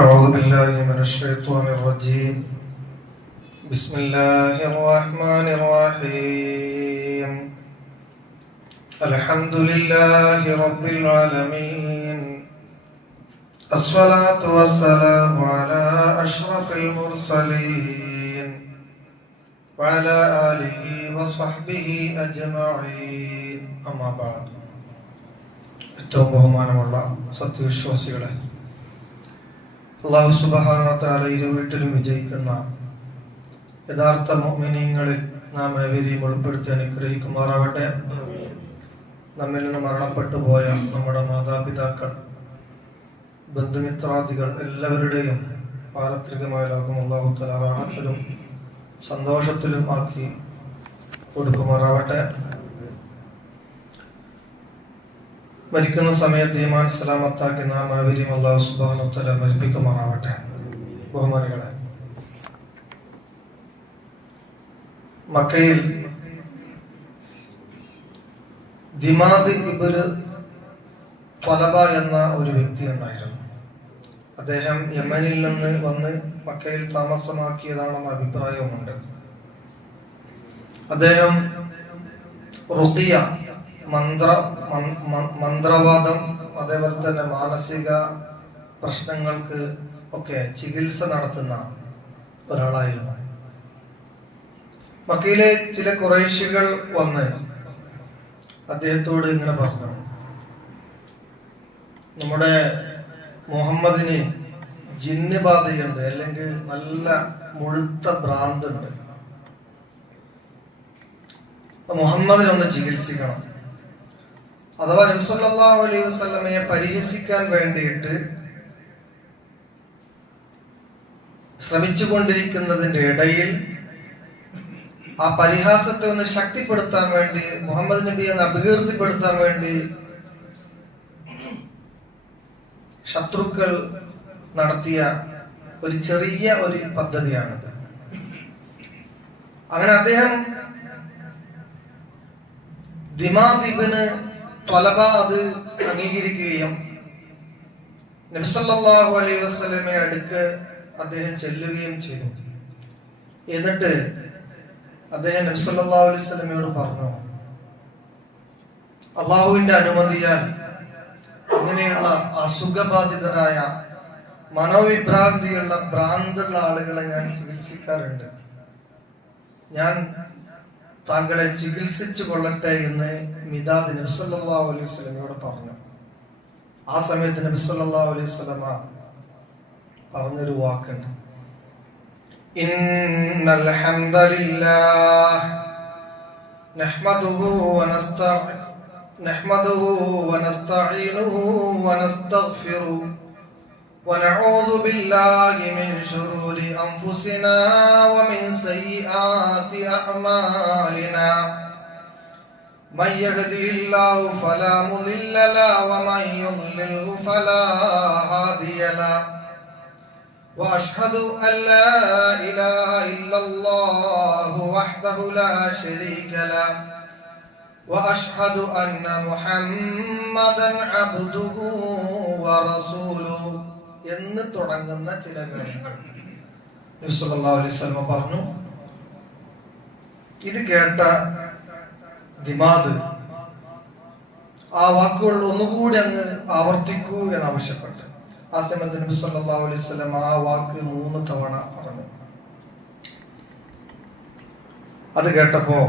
أعوذ بالله من الشيطان الرجيم. بسم الله الرحمن الرحيم. الحمد لله رب العالمين. الصلاة والسلام على أشرف المرسلين وعلى آله وصحبه أجمعين. أما بعد. ഏറ്റവും ബഹുമാനമുള്ള സത്യവിശ്വാസികളെ, അല്ലാഹു സുബ്ഹാനഹു വ തആല ഇരുവീട്ടിലും വിജയിക്കുന്ന യഥാർത്ഥ മുഅ്മിനീങ്ങളിൽ നാം ഏവരെയും ഉൾപ്പെടുത്തി അനുഗ്രഹിക്കുമാറാവട്ടെ. നമ്മിൽ നിന്ന് മരണപ്പെട്ടു പോയ നമ്മുടെ മാതാപിതാക്കൾ, ബന്ധുമിത്രാദികൾ എല്ലാവരുടെയും പാരത്രികമായ ലോകം അല്ലാഹു തആല റാഹത്തിലും സന്തോഷത്തിലും ആക്കി കൊടുക്കുമാറാവട്ടെ. മരിക്കുന്ന സമയത്ത് ഈമാൻ സലാമത്താക്കി നാം ഏവരെയും അല്ലാഹു സുബ്ഹാനഹു വ തആല മരിപ്പിക്കുമാറാവട്ടെ. ബഹുമാനികളെ, മക്കയിൽ ദിമാദ് ഇബ്നു ത്വലബ എന്ന ഒരു വ്യക്തി ഉണ്ടായിരുന്നു. അദ്ദേഹം യമനിൽ നിന്ന് വന്ന് മക്കയിൽ താമസമാക്കിയതാണെന്ന അഭിപ്രായവുമുണ്ട്. അദ്ദേഹം റുഖിയ, മന്ത്രവാദം, അതേപോലെ തന്നെ മാനസിക പ്രശ്നങ്ങൾക്ക് ഒക്കെ ചികിത്സ നടത്തുന്ന ഒരാളായിരുന്നു. മക്കയിലെ ചില ഖുറൈശികൾ വന്ന് അദ്ദേഹത്തോട് ഇങ്ങനെ പറഞ്ഞു, നമ്മുടെ മുഹമ്മദിന് ജിന്ന് ബാധയുണ്ട്, അല്ലെങ്കിൽ നല്ല മുഴുത്ത ഭ്രാന്തുണ്ട്, മുഹമ്മദിനൊന്ന് ചികിത്സിക്കണം. അഥവാ നബി സല്ലല്ലാഹു അലൈഹി വസല്ലമയെ പരിഹസിക്കാൻ വേണ്ടിയിട്ട് ശ്രമിച്ചുകൊണ്ടിരിക്കുന്നതിന്റെ ഇടയിൽ ആ പരിഹാസത്തെ ഒന്ന് ശക്തിപ്പെടുത്താൻ വേണ്ടി, മുഹമ്മദ് നബിയെ ഒന്ന് അപകീർത്തിപ്പെടുത്താൻ വേണ്ടി ശത്രുക്കൾ നടത്തിയ ഒരു ചെറിയ ഒരു പദ്ധതിയാണിത്. അങ്ങനെ അദ്ദേഹം ദിമാദ് ഇബ്നു ത്വലബ അത് അംഗീകരിക്കുകയും നബി സല്ലല്ലാഹു അലൈഹി വസല്ലമയുടെ അടുക്ക് അദ്ദേഹം ചെല്ലുകയും ചെയ്തു. എന്നിട്ട് അദ്ദേഹം നബി സല്ലല്ലാഹു അലൈഹി വസല്ലമയോട് പറഞ്ഞു, അള്ളാഹുവിന്റെ അനുമതിയാൽ ഇങ്ങനെയുള്ള അസുഖബാധിതരായ, മനോവിഭ്രാന്തിയുള്ള, ഭ്രാന്തുള്ള ആളുകളെ ഞാൻ ചികിത്സിക്കാറുണ്ട്. ഞാൻ താങ്കളെ ചികിത്സിച്ചു കൊള്ളട്ടെ എന്ന് മിദാദ് നബി സല്ലല്ലാഹു അലൈഹി വസല്ലമയോട് പറഞ്ഞു. ആ സമയത്ത് നബി സല്ലല്ലാഹു അലൈഹി വസല്ലമ പറഞ്ഞൊരു വാക്കുണ്ട്, ഇന്നൽ ഹംദലില്ലാഹ് നഹ്മദുഹു വനസ്തഈനുഹു വനസ്തഗ്ഫിറുഹു ونعوذ بالله من شرور أنفسنا ومن سيئات أعمالنا من يهده الله فلا مضل له ومن يضلل فلا هادي له وأشهد أن لا إله إلا الله وحده لا شريك له وأشهد أن محمدا عبده ورسوله എന്ന് തുടങ്ങുന്ന ചില കാര്യങ്ങൾ നബി സല്ലല്ലാഹു അലൈഹി വസല്ലം പറഞ്ഞു. ഇത് കേട്ട ദിമാദ് ആ വാക്കുകൾ ഒന്നുകൂടി അങ്ങ് ആവർത്തിക്കൂ എന്ന് ആവശ്യപ്പെട്ടു. ആ സമയത്ത് നബി സല്ലല്ലാഹു അലൈഹി വസല്ലം ആ വാക്ക് 3 തവണ പറഞ്ഞു. അത് കേട്ടപ്പോ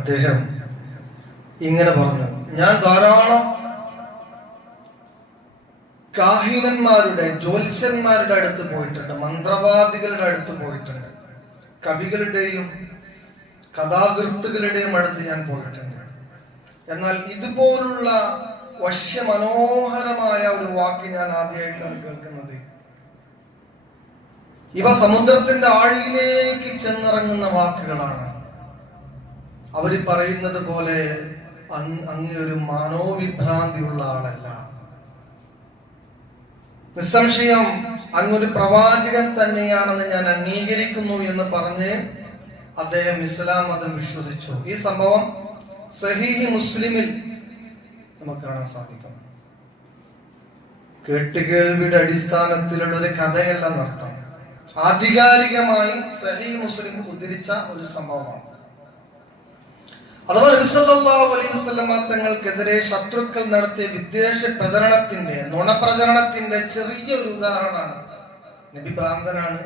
അദ്ദേഹം ഇങ്ങനെ പറഞ്ഞു, ഞാൻ ധാരാളം കാഹിനന്മാരുടെ, ജ്യോത്സ്യന്മാരുടെ അടുത്ത് പോയിട്ടുണ്ട്, മന്ത്രവാദികളുടെ അടുത്ത് പോയിട്ടുണ്ട്, കവികളുടെയും കഥാകൃത്തുകളുടെയും അടുത്ത് ഞാൻ പോയിട്ടുണ്ട്. എന്നാൽ ഇതുപോലുള്ള വശ്യമനോഹരമായ ഒരു വാക്ക് ഞാൻ ആദ്യമായിട്ടാണ് കേൾക്കുന്നത്. ഇവ സമുദ്രത്തിന്റെ ആഴിയിലേക്ക് ചെന്നിറങ്ങുന്ന വാക്കുകളാണ്. അവര് പറയുന്നത് പോലെ അങ്ങ് ഒരു മനോവിഭ്രാന്തിയുള്ള ആളല്ല, നിസ്സംശയം അങ്ങൊരു പ്രവാചകൻ തന്നെയാണെന്ന് ഞാൻ അംഗീകരിക്കുന്നു എന്ന് പറഞ്ഞ് അദ്ദേഹം ഇസ്ലാം മതം വിശ്വസിച്ചു. ഈ സംഭവം സഹീഹ് മുസ്ലിമിൽ നമുക്ക് കാണാൻ സാധിക്കും. കേട്ടുകേൾവിയുടെ അടിസ്ഥാനത്തിലുള്ള ഒരു കഥയല്ല എന്നർത്ഥം. ആധികാരികമായി സഹീഹ് മുസ്ലിം ഉദ്ധരിച്ച ഒരു സംഭവമാണ്. അഥവാ നബി സല്ലല്ലാഹു അലൈഹി വസല്ലമ തങ്ങൾക്കെതിരെ ശത്രുക്കൾ നടത്തിയ വിദ്വേഷ പ്രചരണത്തിന്റെ, നുണപ്രചരണത്തിന്റെ ചെറിയൊരു ഉദാഹരണമാണ്. നബി ഭ്രാന്തനാണ്,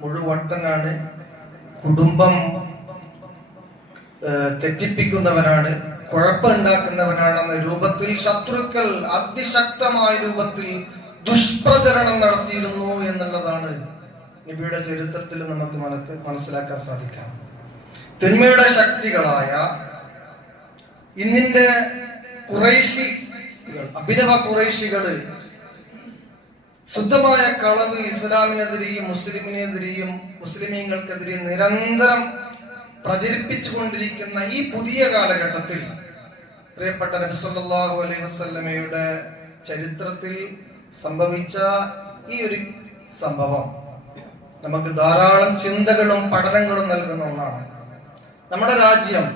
മുഴുവട്ടനാണ്, കുടുംബം തെറ്റിപ്പിക്കുന്നവനാണ്, കുഴപ്പമുണ്ടാക്കുന്നവനാണെന്ന രൂപത്തിൽ ശത്രുക്കൾ അതിശക്തമായ രൂപത്തിൽ ദുഷ്പ്രചരണം നടത്തിയിരുന്നു എന്നുള്ളതാണ് നബിയുടെ ചരിത്രത്തിൽ നമുക്ക് മനസ്സിലാക്കാൻ സാധിക്കാം. തിന്മയുടെ ശക്തികളായ ഇന്നിന്റെ അഭിനവ ഖുറൈശികള് ശുദ്ധമായ കളവ് ഇസ്ലാമിനെതിരെയും മുസ്ലിമിനെതിരെയും മുസ്ലിമീങ്ങൾക്കെതിരെയും നിരന്തരം പ്രചരിപ്പിച്ചുകൊണ്ടിരിക്കുന്ന ഈ പുതിയ കാലഘട്ടത്തിൽ പ്രിയപ്പെട്ട നബി സല്ലല്ലാഹു അലൈഹി വസല്ലമയുടെ ചരിത്രത്തിൽ സംഭവിച്ച ഈ ഒരു സംഭവം നമുക്ക് ധാരാളം ചിന്തകളും പഠനങ്ങളും നൽകുന്ന ഒന്നാണ്. നമ്മുടെ രാജ്യം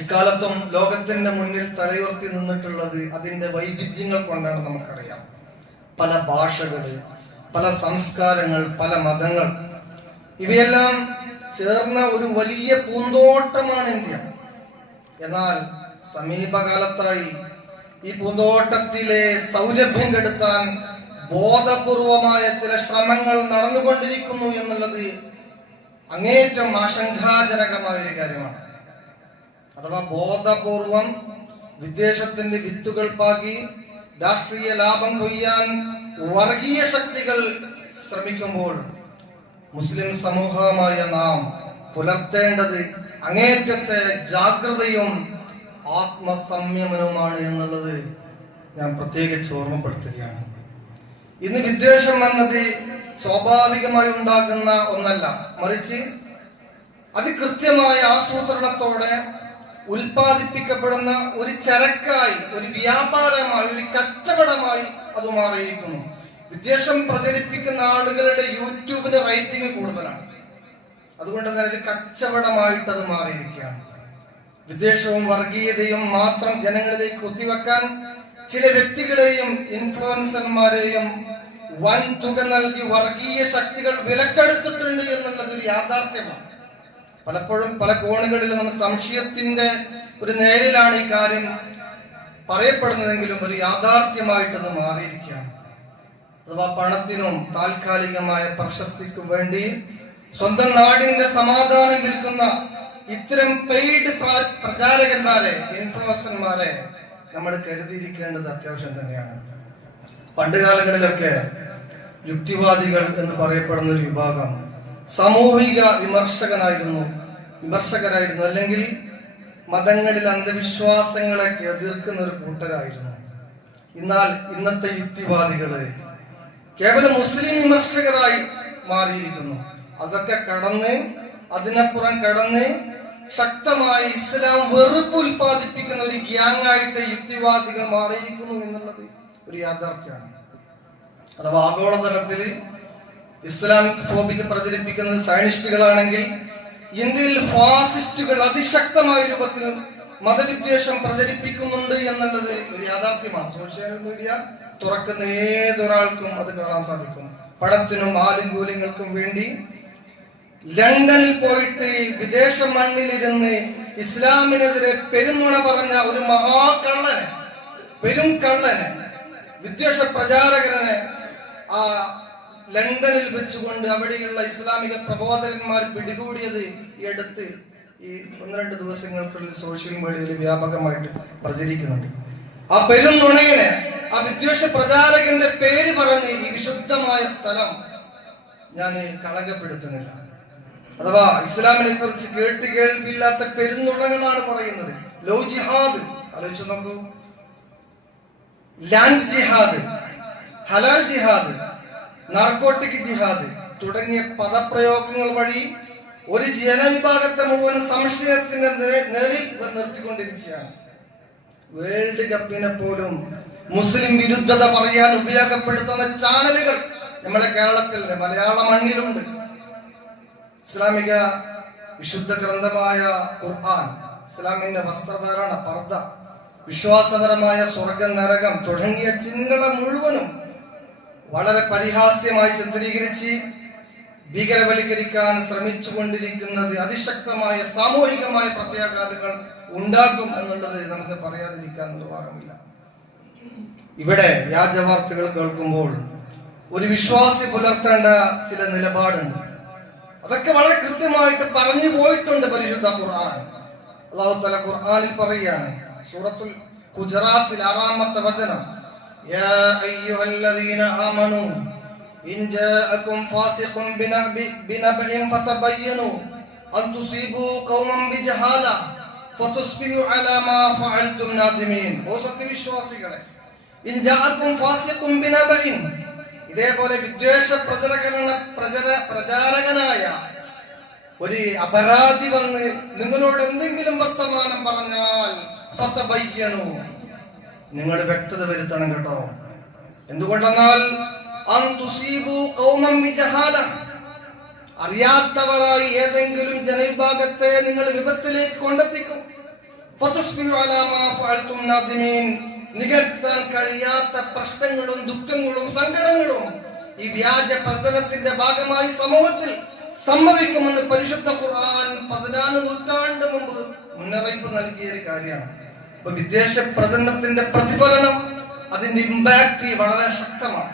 ഇക്കാലത്തും ലോകത്തിന്റെ മുന്നിൽ തലയുയർത്തി നിന്നിട്ടുള്ളത് അതിന്റെ വൈവിധ്യങ്ങൾ കൊണ്ടാണ്. നമുക്കറിയാം, പല ഭാഷകള്, പല സംസ്കാരങ്ങൾ, പല മതങ്ങൾ, ഇവയെല്ലാം ചേർന്ന ഒരു വലിയ പൂന്തോട്ടമാണ് ഇന്ത്യ. എന്നാൽ സമീപകാലത്തായി ഈ പൂന്തോട്ടത്തിലെ സൗരഭ്യം കെടുത്താൻ ബോധപൂർവമായ ചില ശ്രമങ്ങൾ നടന്നുകൊണ്ടിരിക്കുന്നു എന്നുള്ളത് അങ്ങേറ്റം ആശങ്കാജനകമായ ഒരു കാര്യമാണ്. അഥവാ ബോധപൂർവം വിദ്വേഷത്തിന്റെ വിത്തുകൾ പാകി രാഷ്ട്രീയ ലാഭം കൊയ്യാൻ വർഗീയ ശക്തികൾ ശ്രമിക്കുമ്പോൾ മുസ്ലിം സമൂഹമായ നാം പുലർത്തേണ്ടത് അങ്ങേറ്റത്തെ ജാഗ്രതയും ആത്മസംയമനവുമാണ് എന്നുള്ളത് ഞാൻ പ്രത്യേകിച്ച് ഓർമ്മപ്പെടുത്തുകയാണ്. ഇന്ന് വിദ്വേഷം എന്നത് സ്വാഭാവികമായി ഉണ്ടാകുന്ന ഒന്നല്ല, മറിച്ച് അതികൃത്യമായ ആസൂത്രണത്തോടെ ഉൽപ്പാദിപ്പിക്കപ്പെടുന്ന ഒരു ചരക്കായി, ഒരു വ്യാപാരമായി, ഒരു കച്ചവടമായി അത് മാറിയിരിക്കുന്നു. വിദ്വേഷം പ്രചരിപ്പിക്കുന്ന ആളുകളുടെ യൂട്യൂബിന് റേറ്റിംഗ് കൂടുതലാണ്. അതുകൊണ്ട് തന്നെ ഒരു കച്ചവടമായിട്ട് അത് മാറിയിരിക്കുകയാണ്. വിദ്വേഷവും വർഗീയതയും മാത്രം ജനങ്ങളിലേക്ക് കുത്തിവെക്കാൻ ചില വ്യക്തികളെയും ഇൻഫ്ലുവൻസർമാരെയും വൻ തുക നൽകി വർഗീയ ശക്തികൾ വിലക്കെടുത്തിട്ടുണ്ട് എന്നുള്ളത് ഒരു യാഥാർത്ഥ്യമാണ്. പലപ്പോഴും പല കോണുകളിൽ നമ്മൾ സംശയത്തിന്റെ ഒരു നേരിലാണ് ഈ കാര്യം പറയപ്പെടുന്നതെങ്കിലും ഒരു യാഥാർത്ഥ്യമായിട്ടത് മാറിയിരിക്കുകയാണ്. അഥവാ പണത്തിനും താൽക്കാലികമായ പ്രശസ്തിക്കും വേണ്ടി സ്വന്തം നാടിന്റെ സമാധാനം വിൽക്കുന്ന ഇത്തരം പെയ്ഡ് പ്രചാരകന്മാരെ, ഇൻഫ്ലുവൻസർമാരെ നമ്മൾ കരുതിയിരിക്കേണ്ടത് അത്യാവശ്യം തന്നെയാണ്. പണ്ടുകാലങ്ങളിലൊക്കെ യുക്തിവാദികൾ എന്ന് പറയപ്പെടുന്ന ഒരു വിഭാഗം സാമൂഹിക വിമർശകരായിരുന്നു, അല്ലെങ്കിൽ മതങ്ങളിൽ അന്ധവിശ്വാസങ്ങളെ എതിർക്കുന്ന ഒരു കൂട്ടരായിരുന്നു. എന്നാൽ ഇന്നത്തെ യുക്തിവാദികള് കേവലം മുസ്ലിം വിമർശകരായി മാറിയിരിക്കുന്നു. അതൊക്കെ അതിനപ്പുറം കടന്ന് ശക്തമായി ഇസ്ലാം വെറുപ്പ് ഉൽപ്പാദിപ്പിക്കുന്ന ഒരു ഗ്യാങ് ആയിട്ട് യുക്തിവാദികൾ മാറിയിരിക്കുന്നു എന്നുള്ളത് ഒരു യാഥാർത്ഥ്യമാണ്. അഥവാ ആഗോളതലത്തിൽ ഇസ്ലാമിക് ഫോബിക്ക് പ്രചരിപ്പിക്കുന്നത് സയനിസ്റ്റുകളാണെങ്കിൽ ഇന്ത്യയിൽ ഫാസിസ്റ്റുകൾ അതിശക്തമായ രൂപത്തിൽ മതവിദ്വേഷം പ്രചരിപ്പിക്കുന്നുണ്ട് എന്നുള്ളത് ഒരു യാഥാർത്ഥ്യമാണ്. സോഷ്യൽ മീഡിയ തുറക്കുന്ന ഏതൊരാൾക്കും അത് കാണാൻ സാധിക്കും. പണത്തിനും ആനുകൂല്യങ്ങൾക്കും വേണ്ടി ലണ്ടനിൽ പോയിട്ട് വിദേശ മണ്ണിലിരുന്ന് ഇസ്ലാമിനെതിരെ പെരുന്നുണ പറഞ്ഞ ഒരു മഹാകള്ളനെ, പെരുംകള്ളനെ, വിദ്വേഷ പ്രചാരകനെ ആ ലണ്ടനിൽ വെച്ചുകൊണ്ട് അവിടെയുള്ള ഇസ്ലാമിക പ്രബോധകന്മാർ പിടികൂടിയത് ഈ അടുത്ത് ഈ 1-2 ദിവസങ്ങൾക്കുള്ളിൽ സോഷ്യൽ മീഡിയയിൽ വ്യാപകമായിട്ട് പ്രചരിക്കുന്നുണ്ട്. ആ പെരുന്നുണയനെ, ആ വിദ്വേഷ പ്രചാരകന്റെ പേര് പറഞ്ഞ് ഈ വിശുദ്ധമായ സ്ഥലം ഞാൻ കളങ്കപ്പെടുത്തുന്നില്ല. അഥവാ ഇസ്ലാമിനെ കുറിച്ച് കേൾവിയില്ലാത്ത പെരുന്നുണകളാണ് പറയുന്നത്. ലോ ജിഹാദ് ആലോചിച്ചു നോക്കൂ, ലാൻഡ് ജിഹാദ്, ഹലാൽ ജിഹാദ്, നാർക്കോട്ടിക് ജിഹാദ് തുടങ്ങിയ പദപ്രയോഗങ്ങൾ വഴി ഒരു ജനവിഭാഗത്തെ മുഴുവൻ സംശയത്തിന്റെ നേരിൽ നിർത്തിക്കൊണ്ടിരിക്കുകയാണ്. വേൾഡ് കപ്പിനെ പോലും മുസ്ലിം വിരുദ്ധത പറയാൻ ഉപയോഗപ്പെടുത്തുന്ന ചാനലുകൾ നമ്മുടെ കേരളത്തിൽ, മലയാള മണ്ണിലുണ്ട്. ഇസ്ലാമിക വിശുദ്ധ ഗ്രന്ഥമായ ഖുർആൻ, ഇസ്ലാമിന്റെ വസ്ത്രധാരണ, പർദ്ദ, വിശ്വാസപരമായ സ്വർഗ നരകം തുടങ്ങിയ ചിന്തകളെ മുഴുവനും വളരെ പരിഹാസ്യമായി ചിത്രീകരിച്ച് ഭീകരവൽക്കരിക്കാൻ ശ്രമിച്ചുകൊണ്ടിരിക്കുന്നത് അതിശക്തമായ സാമൂഹികമായ പ്രത്യാഘാതങ്ങൾ ഉണ്ടാക്കും എന്നുള്ളത് നമുക്ക് പറയാതിരിക്കാൻ നിർവാഹമില്ല. ഇവിടെ വ്യാജവാർത്തകൾ കേൾക്കുമ്പോൾ ഒരു വിശ്വാസി പുലർത്തേണ്ട ചില നിലപാടുണ്ട്. അതൊക്കെ വളരെ കൃത്യമായിട്ട് പറഞ്ഞു പോയിട്ടുണ്ട് പരിശുദ്ധ ഖുർആൻ. അല്ലാഹു തആല ഖുർആനിൽ പറയുകയാണ്, സൂറത്തുൽ ഹുജറാത്തിൽ 6-ാമത്തെ വചനം, യാ അയ്യുഹല്ലദീന ആമനൂ ഇൻ ജാഅകും ഫാസിഖുൻ ബിനബഇൻ ഫതബയ്യനൂ അൻ തുസീബൂ ഖൗമൻ ബിജഹാല ഫതുസ്ബിഹു അലാ മാ ഫഅൽതും നാദിമീൻ. ഓ സത്യവിശ്വാസികളെ, ഇൻ ജാഅകും ഫാസിഖുൻ ബിനബഇൻ, ഇതേപോലെ വിദ്വേഷ പ്രചാരകനായ ഒരു അപരാധി വന്ന് നിങ്ങളോട് എന്തെങ്കിലും വർത്തമാനം പറഞ്ഞാൽ ഫതബയ്യനൂ, നിങ്ങൾ വ്യക്തത വരുത്തണം കേട്ടോ. എന്തുകൊണ്ടെന്നാൽ അൻ തുസീബൂ ഖൗമൻ ബിജഹാല, അറിയാത്തവരായി ഏതെങ്കിലും ജനവിഭാഗത്തെ നിങ്ങൾ വിപത്തിലേക്ക് കൊണ്ടെത്തിക്കും. ഫതുസ്ബിഹു അലാ മാ ഫഅൽതും നാദിമീൻ, നികത്താൻ കഴിയാത്ത പ്രശ്നങ്ങളും ദുഃഖങ്ങളും സങ്കടങ്ങളും ഈ വ്യാജ പ്രചരണത്തിന്റെ ഭാഗമായി സമൂഹത്തിൽ സംഭവിക്കുമെന്ന് പരിശുദ്ധ ഖുർആൻ 14 നൂറ്റാണ്ട് മുമ്പ് മുന്നറിയിപ്പ് നൽകിയ ഒരു കാര്യമാണ്. അപ്പൊ വിദേശ പ്രചരണത്തിന്റെ പ്രതിഫലനം, അതിന്റെ ഇമ്പാക്ട് വളരെ ശക്തമാണ്.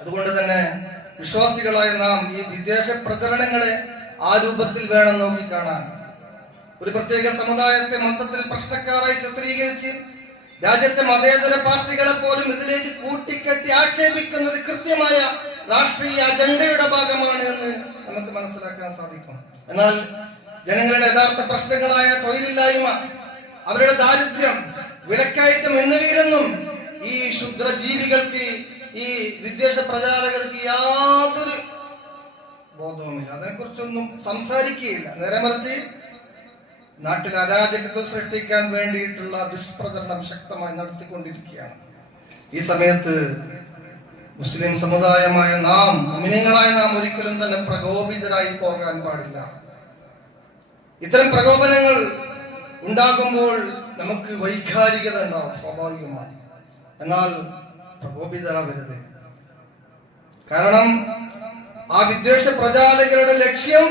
അതുകൊണ്ട് തന്നെ വിശ്വാസികളായ നാം ഈ വിദേശ പ്രചരണങ്ങളെ ആ രൂപത്തിൽ വേണം നോക്കിക്കാണാൻ. ഒരു പ്രത്യേക സമുദായത്തെ മൊത്തത്തിൽ പ്രശ്നക്കാരായി ചിത്രീകരിച്ച് രാജ്യത്തെ മതേതര പാർട്ടികളെ പോലും ഇതിലേക്ക് കൂട്ടിക്കെട്ടി ആക്ഷേപിക്കുന്നത് കൃത്യമായ രാഷ്ട്രീയ അജണ്ടയുടെ ഭാഗമാണ് എന്ന് നമുക്ക് മനസ്സിലാക്കാൻ സാധിക്കും. എന്നാൽ ജനങ്ങളുടെ യഥാർത്ഥ പ്രശ്നങ്ങളായ തൊഴിലില്ലായ്മ, അവരുടെ ദാരിദ്ര്യം, വിലക്കയറ്റം എന്നിവയിലൊന്നും ഈ ക്ഷുദ്രജീവികൾക്ക്, ഈ വിദ്വേഷ പ്രചാരകർക്ക് യാതൊരു ബോധവുമില്ല. അതിനെക്കുറിച്ചൊന്നും സംസാരിക്കുകയില്ല. നേരെ മറിച്ച് നാട്ടിൽ അരാജകത്വം സൃഷ്ടിക്കാൻ വേണ്ടിയിട്ടുള്ള ദുഷ്പ്രചരണം ശക്തമായി നടത്തിക്കൊണ്ടിരിക്കുകയാണ്. ഈ സമയത്ത് മുസ്ലിം സമുദായമായ നാം, മുഅ്മിനീങ്ങളായ നാം ഒരിക്കലും തന്നെ പ്രകോപിതരായി പോകാൻ പാടില്ല. ഇത്തരം പ്രകോപനങ്ങൾ ഉണ്ടാകുമ്പോൾ നമുക്ക് വൈകാരികത ഉണ്ടാവും, സ്വാഭാവികമാണ്. എന്നാൽ പ്രകോപിതരാവരുത്. കാരണം ആ വിദ്വേഷ പ്രചാരകരുടെ ലക്ഷ്യം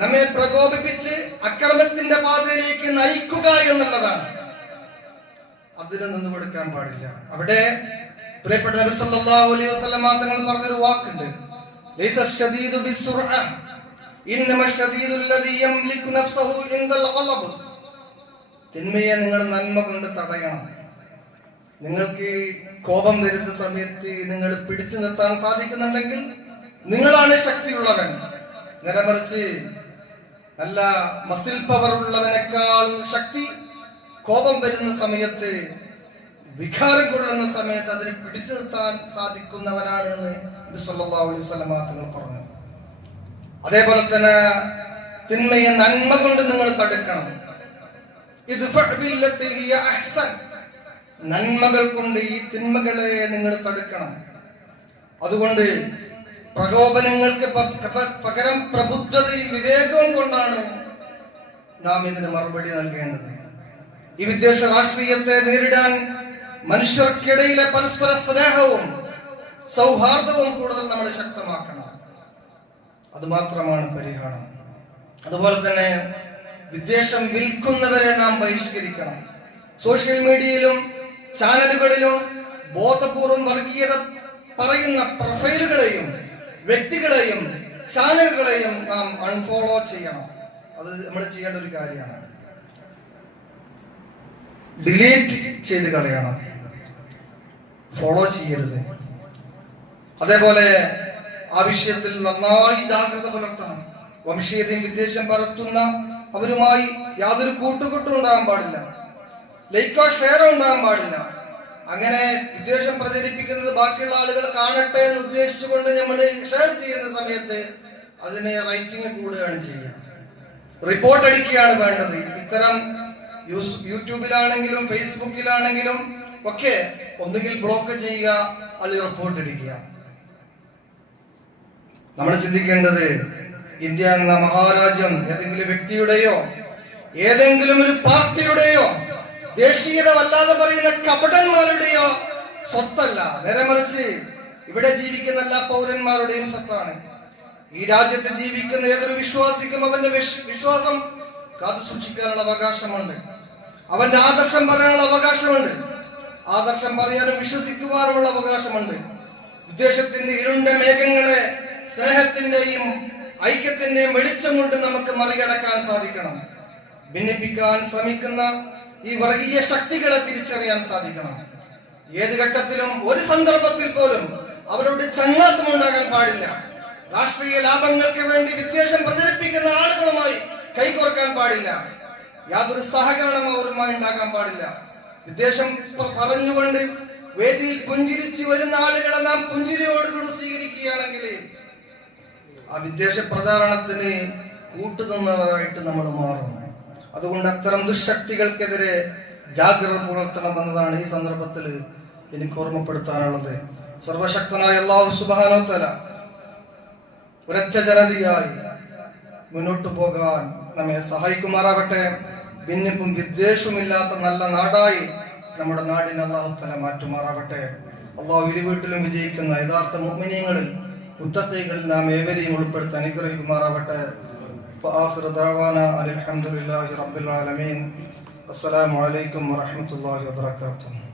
നമ്മെ പ്രകോപിപ്പിച്ച് അക്രമത്തിന്റെ പാതയിലേക്ക് നയിക്കുക എന്നുള്ളതാണ്. അതിന് നിന്ന് കൊടുക്കാൻ പാടില്ല. അവിടെ പ്രിയപ്പെട്ട നബി സല്ലല്ലാഹു അലൈഹി വസല്ലം തങ്ങൾ പറഞ്ഞൊരു വാക്കുണ്ട്, ലൈസ ശദീദു ബിസ്സുർഅ ഇന്നമ ശദീദു അല്ലദീ യംലികു നഫ്സഹു ഇൻദൽ ഗളബ്. തിന്മയെ നിങ്ങൾ നന്മ കൊണ്ട് തടയണം. നിങ്ങൾക്ക് കോപം വരുന്ന സമയത്ത് നിങ്ങൾ പിടിച്ചു നിർത്താൻ സാധിക്കുന്നുണ്ടെങ്കിൽ നിങ്ങളാണ് ശക്തിയുള്ളവൻ. നേരെ മറിച്ച് നല്ല മസിൽ പവർ ഉള്ളവനേക്കാൾ ശക്തി കോപം വരുന്ന സമയത്ത്, വികാരം കൊള്ളുന്ന സമയത്ത് അതിനെ പിടിച്ചു നിർത്താൻ സാധിക്കുന്നവനാണ് എന്ന് നബി സല്ലല്ലാഹു അലൈഹി വസല്ലം തങ്ങൾ പറഞ്ഞു. അതേപോലെ തന്നെ തിന്മയെ നന്മ കൊണ്ട് നിങ്ങൾ തടുക്കണം. നന്മകൾ കൊണ്ട് ഈ തിന്മകളെ നിങ്ങൾ തടുക്കണം. അതുകൊണ്ട് പ്രകോപനങ്ങൾക്ക് പകരം പ്രബുദ്ധതയും വിവേകവും കൊണ്ടാണ് നാം ഇതിന് മറുപടി നൽകേണ്ടത്. ഈ വിദ്വേഷ രാഷ്ട്രീയത്തെ നേരിടാൻ മനുഷ്യർക്കിടയിലെ പരസ്പര സ്നേഹവും സൗഹാർദ്ദവും കൂടുതൽ നമ്മൾ ശക്തമാക്കണം. അതുമാത്രമാണ് പരിഹാരം. അതുപോലെ തന്നെ വിദ്വേഷം വിൽക്കുന്നവരെ നാം ബഹിഷ്കരിക്കണം. സോഷ്യൽ മീഡിയയിലും ചാനലുകളിലും ബോധപൂർവം വർഗീയത പറയുന്ന പ്രൊഫൈലുകളെയും വ്യക്തികളെയും ചാനലുകളെയും നാം അൺഫോളോ ചെയ്യണം. അത് നമ്മൾ ചെയ്യേണ്ട ഒരു കാര്യമാണ്. ഡിലീറ്റ് ചെയ്ത് കളയണം, ഫോളോ ചെയ്യരുത്. അതേപോലെ ആ വിഷയത്തിൽ നന്നായി ജാഗ്രത പുലർത്തണം. വംശീയതയും വിദ്വേഷം പരത്തുന്ന അവരുമായി യാതൊരു കൂട്ടുകെട്ടും ഉണ്ടാകാൻ പാടില്ല. ലൈക്കോ ഷെയറോ ഉണ്ടാകാൻ പാടില്ല. അങ്ങനെ വിദ്വേഷം പ്രചരിപ്പിക്കുന്നത് ബാക്കിയുള്ള ആളുകൾ കാണട്ടെ എന്ന് ഉദ്ദേശിച്ചുകൊണ്ട് നമ്മൾ ഷെയർ ചെയ്യുന്ന സമയത്ത് അതിന് റൈറ്റിംഗ് കൂടുകയാണ് ചെയ്യുക, റിപ്പോർട്ട് അടിക്കുകയാണ് വേണ്ടത്. ഇത്തരം യൂട്യൂബിലാണെങ്കിലും ഫേസ്ബുക്കിലാണെങ്കിലും ഒക്കെ ഒന്നുകിൽ ബ്ലോക്ക് ചെയ്യുക, അല്ലെങ്കിൽ റിപ്പോർട്ട് അടിക്കുക. നമ്മൾ ചിന്തിക്കേണ്ടത്, ഇന്ത്യ എന്ന മഹാരാജ്യം ഏതെങ്കിലും വ്യക്തിയുടെയോ ഏതെങ്കിലും ഒരു പാർട്ടിയുടെയോ ദേശീയത വല്ലാതെ പറയുന്ന കപടന്മാരുടെയോ സ്വത്തല്ല. നേരെ മറിച്ച് ഇവിടെ ജീവിക്കുന്ന എല്ലാ പൗരന്മാരുടെയും സ്വത്താണ്. ഈ രാജ്യത്ത് ജീവിക്കുന്ന ഏതൊരു വിശ്വാസിക്കും അവന്റെ വിശ്വാസം കാത്തു സൂക്ഷിക്കാനുള്ള അവകാശമുണ്ട്. അവന്റെ ആദർശം പറയാനുള്ള അവകാശമുണ്ട്. ആദർശം പറയാനും വിശ്വസിക്കുവാനുമുള്ള അവകാശമുണ്ട്. വിദ്വേഷത്തിന്റെ ഇരുണ്ട മേഘങ്ങളെ സ്നേഹത്തിന്റെയും ഐക്യത്തിന്റെയും വെളിച്ചം കൊണ്ട് നമുക്ക് മറികടക്കാൻ സാധിക്കണം. ഭിന്നിപ്പിക്കാൻ ശ്രമിക്കുന്ന ഈ വർഗീയ ശക്തികളെ തിരിച്ചറിയാൻ സാധിക്കണം. ഏത് ഘട്ടത്തിലും ഒരു സന്ദർഭത്തിൽ പോലും അവരോട് ചങ്ങാത്തം ഉണ്ടാകാൻ പാടില്ല. രാഷ്ട്രീയ ലാഭങ്ങൾക്ക് വേണ്ടി വിദ്വേഷം പ്രചരിപ്പിക്കുന്ന ആളുകളുമായി കൈകോർക്കാൻ പാടില്ല. യാതൊരു സഹകരണം അവരുമായി ഉണ്ടാകാൻ പാടില്ല. വിദ്വേഷം പറഞ്ഞുകൊണ്ട് വേദിയിൽ പുഞ്ചിരിച്ച് വരുന്ന ആളുകളെ നാം പുഞ്ചിരിയോടുകൂടി സ്വീകരിക്കുകയാണെങ്കിൽ ആ വിദ്വേഷ പ്രചാരണത്തിന് കൂട്ടുനിന്നവരായിട്ട് നമ്മൾ മാറും. അതുകൊണ്ട് അത്തരം ദുശക്തികൾക്കെതിരെ ജാഗ്രത പുലർത്തണമെന്നതാണ് ഈ സന്ദർഭത്തിൽ എനിക്ക് ഓർമ്മപ്പെടുത്താനുള്ളത്. സർവശക്തനായ അല്ലാഹു സുബ്ഹാനഹു വ തആല ഒരൊറ്റ ജനതയായി മുന്നോട്ടു പോകാൻ നമ്മെ സഹായിക്കുമാറാവട്ടെ. ഭിന്നിപ്പും വിദ്വേഷവുമില്ലാത്ത നല്ല നാടായി നമ്മുടെ നാടിനെ അല്ലാഹു തആല മാറ്റുമാറാവട്ടെ. അല്ലാഹു ഇരു വീട്ടിലും വിജയിക്കുന്ന യഥാർത്ഥ മുഅ്മിനീങ്ങളിൽ മുത്തഖീകളിൽ നാം ഏവരെയും ഉൾപ്പെടുത്തി അനുഗ്രഹിക്കുമാറാവട്ടെ. വആഖിറു ദഅവാനാ അൽഹംദുലില്ലാഹി റബ്ബിൽ ആലമീൻ. അസ്സലാമു അലൈക്കും വറഹ്മത്തുള്ളാഹി വബറകാതുഹു.